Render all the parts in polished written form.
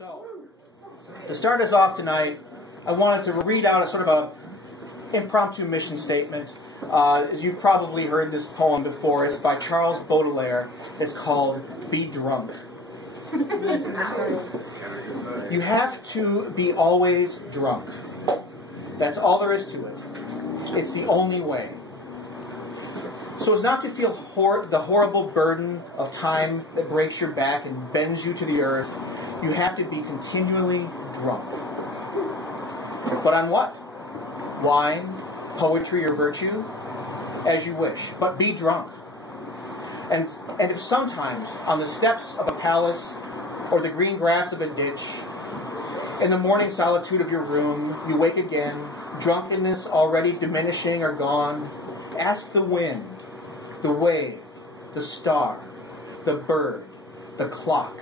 So, to start us off tonight, I wanted to read out a sort of a impromptu mission statement. As you've probably heard this poem before, it's by Charles Baudelaire. It's called Be Drunk. You have to be always drunk. That's all there is to it. It's the only way. So as not to feel the horrible burden of time that breaks your back and bends you to the earth, you have to be continually drunk. But on what? Wine, poetry, or virtue? As you wish. But be drunk. And if sometimes on the steps of a palace or the green grass of a ditch, in the morning solitude of your room, you wake again, drunkenness already diminishing or gone, ask the wind, the wave, the star, the bird, the clock.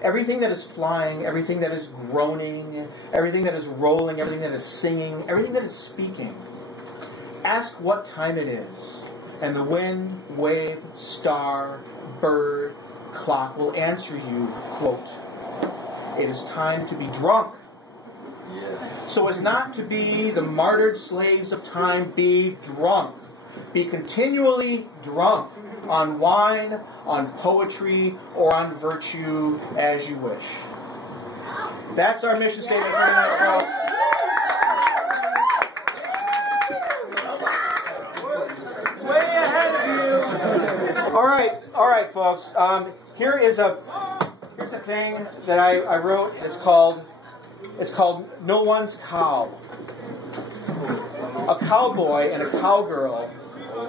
Everything that is flying, everything that is groaning, everything that is rolling, everything that is singing, everything that is speaking. Ask what time it is, and the wind, wave, star, bird, clock will answer you, quote, "It is time to be drunk." Yes. So as not to be the martyred slaves of time, be drunk. Be continually drunk on wine, on poetry, or on virtue, as you wish. That's our mission statement for tonight, folks. Way ahead of you. All right, folks. Here's a thing that I wrote. It's called No One's Cow. A cowboy and a cowgirl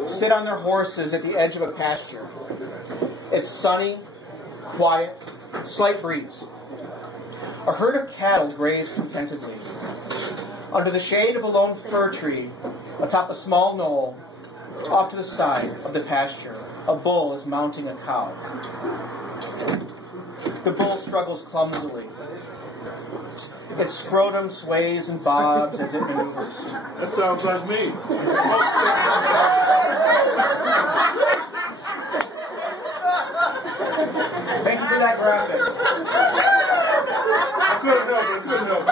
sit on their horses at the edge of a pasture. It's sunny, quiet, slight breeze. A herd of cattle graze contentedly. Under the shade of a lone fir tree, atop a small knoll, off to the side of the pasture, a bull is mounting a cow. The bull struggles clumsily. Its scrotum sways and bobs as it maneuvers. That sounds like me. Thank you for that graphic. I couldn't help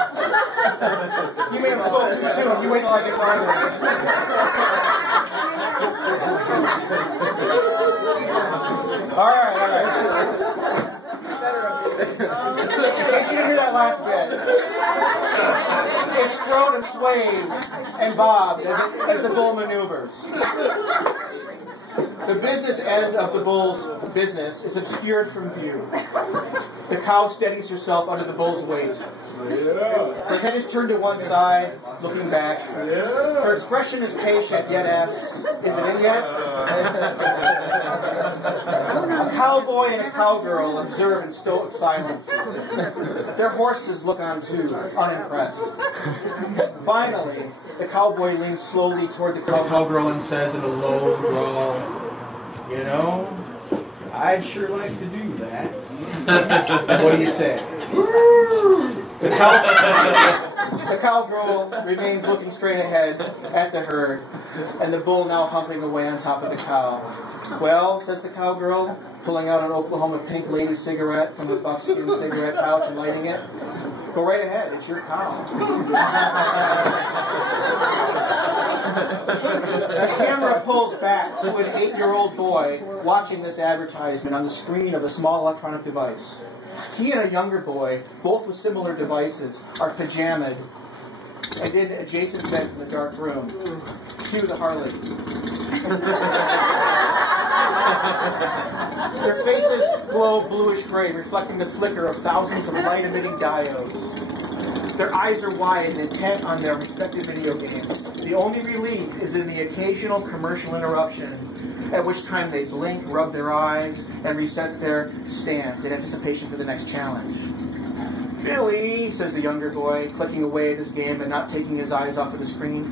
it. You may have spoken too soon. You wait till I get farther. All right. In case you didn't hear that last bit, its scrotum sways and bobs as the bull maneuvers. The business end of the bull's business is obscured from view. The cow steadies herself under the bull's weight. Her head is turned to one side, looking back. Her expression is patient, yet asks, "Is it in yet?" A cowboy and a cowgirl observe in stoic silence. Their horses look on too, unimpressed. Finally, the cowboy leans slowly toward the cowgirl and says in a low drawl, "You know, I'd sure like to do that." What do you say? The cowgirl remains looking straight ahead at the herd, and the bull now humping away on top of the cow. "Well," says the cowgirl, pulling out an Oklahoma Pink Lady cigarette from the buckskin cigarette pouch and lighting it. "Go right ahead, it's your cow." The camera pulls back to an 8-year-old boy watching this advertisement on the screen of a small electronic device. He and a younger boy, both with similar devices, are pajamaed and in adjacent beds in the dark room. Cue the Harley. Their faces glow bluish-gray, reflecting the flicker of thousands of light-emitting diodes. Their eyes are wide and intent on their respective video games. The only relief is in the occasional commercial interruption, at which time they blink, rub their eyes, and reset their stance in anticipation for the next challenge. "Billy," says the younger boy, clicking away at his game and not taking his eyes off of the screen,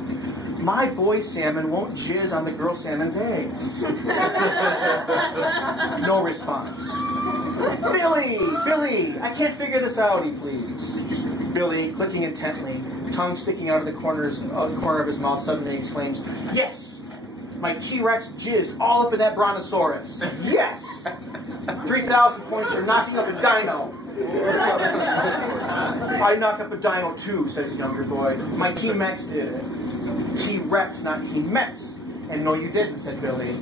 "my boy salmon won't jizz on the girl salmon's eggs." No response. Billy, I can't figure this out," he pleads. Billy, clicking intently, tongue sticking out of the corner of his mouth, suddenly exclaims, "Yes! My T-Rex jizzed all up in that brontosaurus. Yes!" 3,000 points for knocking up a dino. I knocked up a dino too, says the younger boy. My Team X did it. T-Rex, not Team Mex. And no, you didn't, said Billy.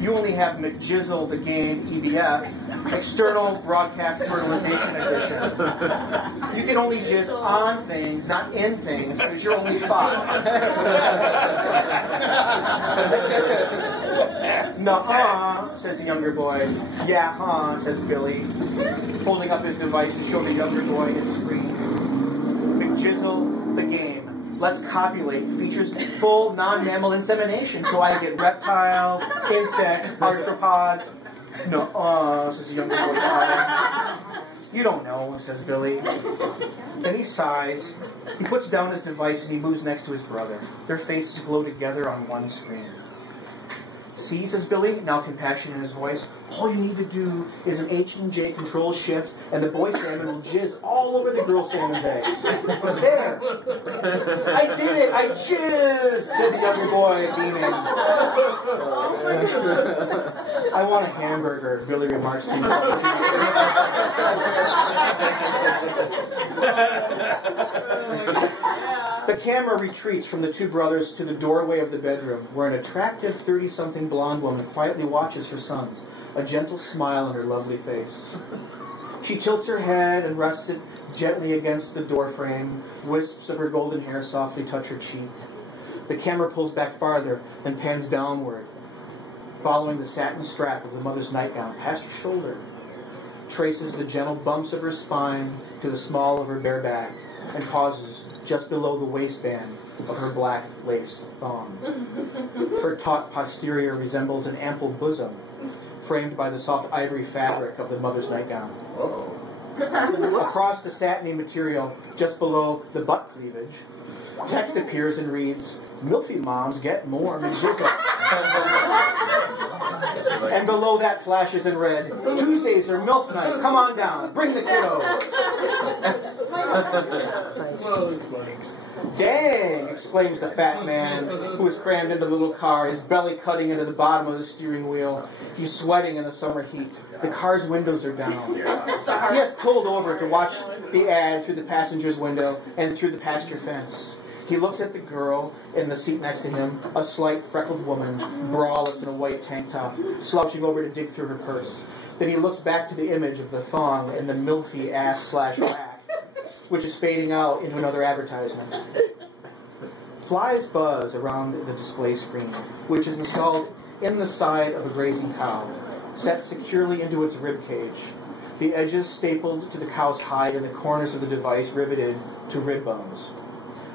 You only have McJizzle the Game EBF, External Broadcast Fertilization Edition. You can only jizz on things, not in things, because you're only 5. Nuh-uh, says the younger boy. Yeah, huh, says Billy, holding up his device to show the younger boy his screen. McJizzle the Game. Let's copulate. Features full non-mammal insemination, so I get reptiles, insects, arthropods. No, says the younger boy. You don't know, says Billy. Then he sighs. He puts down his device and he moves next to his brother. Their faces glow together on one screen. See, says Billy, now compassion in his voice, all you need to do is an H&J control shift, and the boy salmon will jizz all over the girl salmon's eggs. There! I did it! I jizzed! Said the younger boy, beaming. I want a hamburger, Billy remarks to himself. The camera retreats from the two brothers to the doorway of the bedroom, where an attractive 30-something blonde woman quietly watches her sons, a gentle smile on her lovely face. She tilts her head and rests it gently against the doorframe. Wisps of her golden hair softly touch her cheek. The camera pulls back farther and pans downward, following the satin strap of the mother's nightgown past her shoulder, traces the gentle bumps of her spine to the small of her bare back, and pauses just below the waistband of her black lace thong. Her taut posterior resembles an ample bosom, framed by the soft ivory fabric of the mother's nightgown. Across the satiny material, just below the butt cleavage, text appears and reads, "Milfy moms get more McJizzle." And below that flashes in red, "Tuesdays are MILF night. Come on down. Bring the kiddo." "Dang!" exclaims the fat man, who is crammed into the little car, his belly cutting into the bottom of the steering wheel. He's sweating in the summer heat. The car's windows are down. He has pulled over to watch the ad through the passenger's window and through the pasture fence. He looks at the girl in the seat next to him, a slight, freckled woman, braless in a white tank top, slouching over to dig through her purse. Then he looks back to the image of the thong and the milfy ass/rack, which is fading out into another advertisement. Flies buzz around the display screen, which is installed in the side of a grazing cow, set securely into its rib cage. The edges stapled to the cow's hide and the corners of the device riveted to rib bones.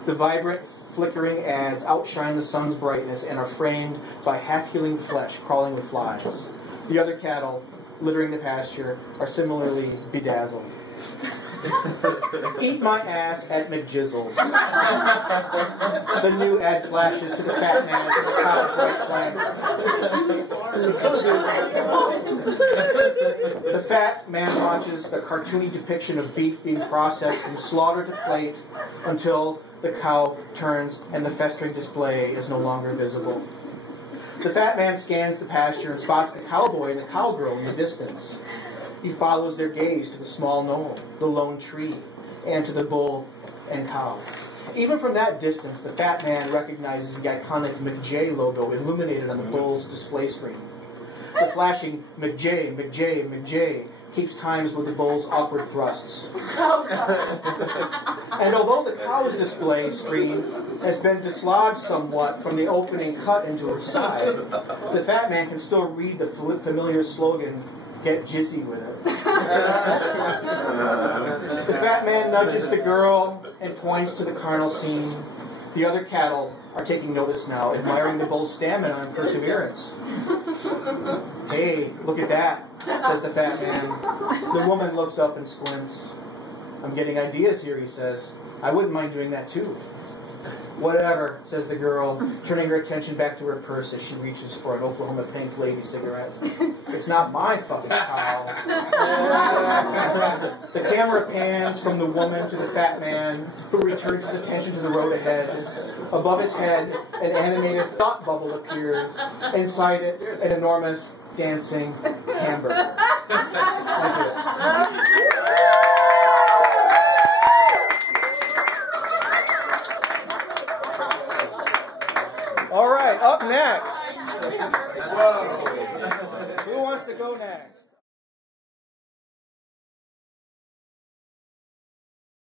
The vibrant, flickering ads outshine the sun's brightness and are framed by half-healing flesh crawling with flies. The other cattle, littering the pasture, are similarly bedazzled. "Eat my ass at McJizzle's." The new ad flashes to the fat man with the cow's right flank. The fat man watches a cartoony depiction of beef being processed from slaughter to plate until the cow turns and the festering display is no longer visible. The fat man scans the pasture and spots the cowboy and the cowgirl in the distance. He follows their gaze to the small knoll, the lone tree, and to the bull and cow. Even from that distance, the fat man recognizes the iconic McJ logo illuminated on the bull's display screen. The flashing McJ, McJ, McJ keeps times with the bull's awkward thrusts. And although the cow's display screen has been dislodged somewhat from the opening cut into her side, the fat man can still read the familiar slogan, "Get jizzy with it." The fat man nudges the girl and points to the carnal scene. The other cattle are taking notice now, admiring the bull's stamina and perseverance. "Hey, look at that," says the fat man. The woman looks up and squints. "I'm getting ideas here," he says. "I wouldn't mind doing that too." "Whatever," says the girl, turning her attention back to her purse as she reaches for an Oklahoma Pink Lady cigarette. "It's not my fucking cow." The camera pans from the woman to the fat man, who returns his attention to the road ahead. Above his head, an animated thought bubble appears. Inside it, an enormous dancing hamburger. Thank you. All right, up next. Who wants to go next?